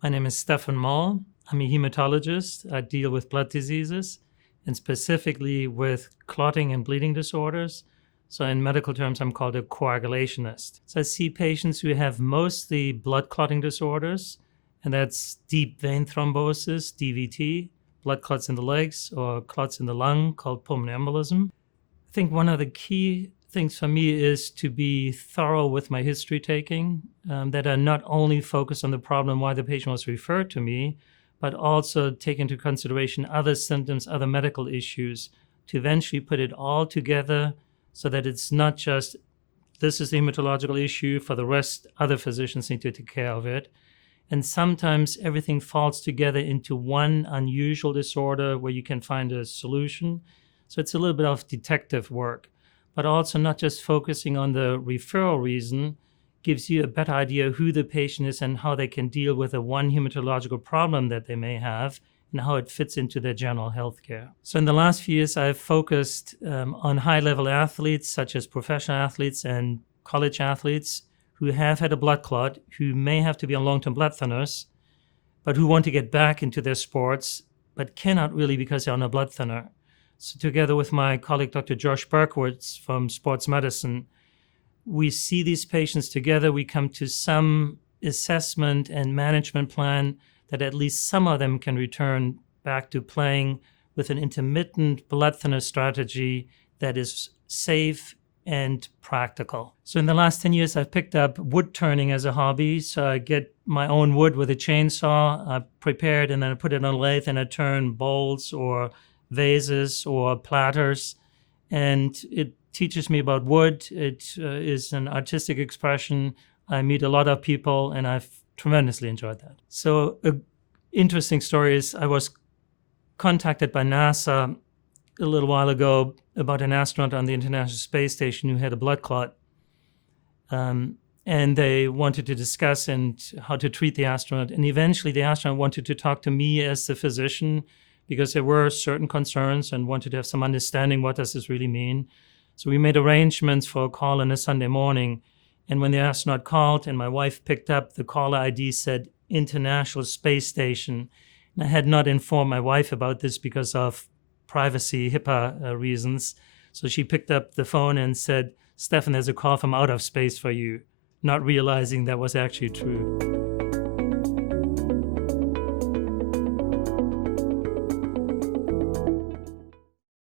My name is Stephan Moll. I'm a hematologist. I deal with blood diseases and specifically with clotting and bleeding disorders. So in medical terms, I'm called a coagulationist. So I see patients who have mostly blood clotting disorders, and that's deep vein thrombosis, DVT, blood clots in the legs, or clots in the lung called pulmonary embolism. I think one of the key things for me is to be thorough with my history taking, that I not only focus on the problem why the patient was referred to me, but also take into consideration other symptoms, other medical issues, to eventually put it all together so that it's not just this is the hematological issue, for the rest, other physicians need to take care of it. And sometimes everything falls together into one unusual disorder where you can find a solution. So it's a little bit of detective work, but also not just focusing on the referral reason gives you a better idea who the patient is and how they can deal with the one hematological problem that they may have and how it fits into their general health care. So in the last few years, I've focused on high-level athletes, such as professional athletes and college athletes who have had a blood clot, who may have to be on long-term blood thinners, but who want to get back into their sports, but cannot really because they're on a blood thinner. So together with my colleague, Dr. Josh Berkowitz from sports medicine, we see these patients together. We come to some assessment and management plan that at least some of them can return back to playing with an intermittent blood thinner strategy that is safe and practical. So in the last 10 years, I've picked up wood turning as a hobby. So I get my own wood with a chainsaw, I prepare it, and then I put it on a lathe and I turn bowls or vases or platters. And it teaches me about wood. It is an artistic expression. I meet a lot of people and I've tremendously enjoyed that. So an interesting story is I was contacted by NASA a little while ago about an astronaut on the International Space Station who had a blood clot. And they wanted to discuss and how to treat the astronaut. And eventually the astronaut wanted to talk to me as the physician because there were certain concerns and wanted to have some understanding what does this really mean. So we made arrangements for a call on a Sunday morning. And when the astronaut called and my wife picked up, the caller ID said International Space Station. And I had not informed my wife about this because of privacy, HIPAA reasons. So she picked up the phone and said, "Stephan, there's a call from out of space for you," not realizing that was actually true.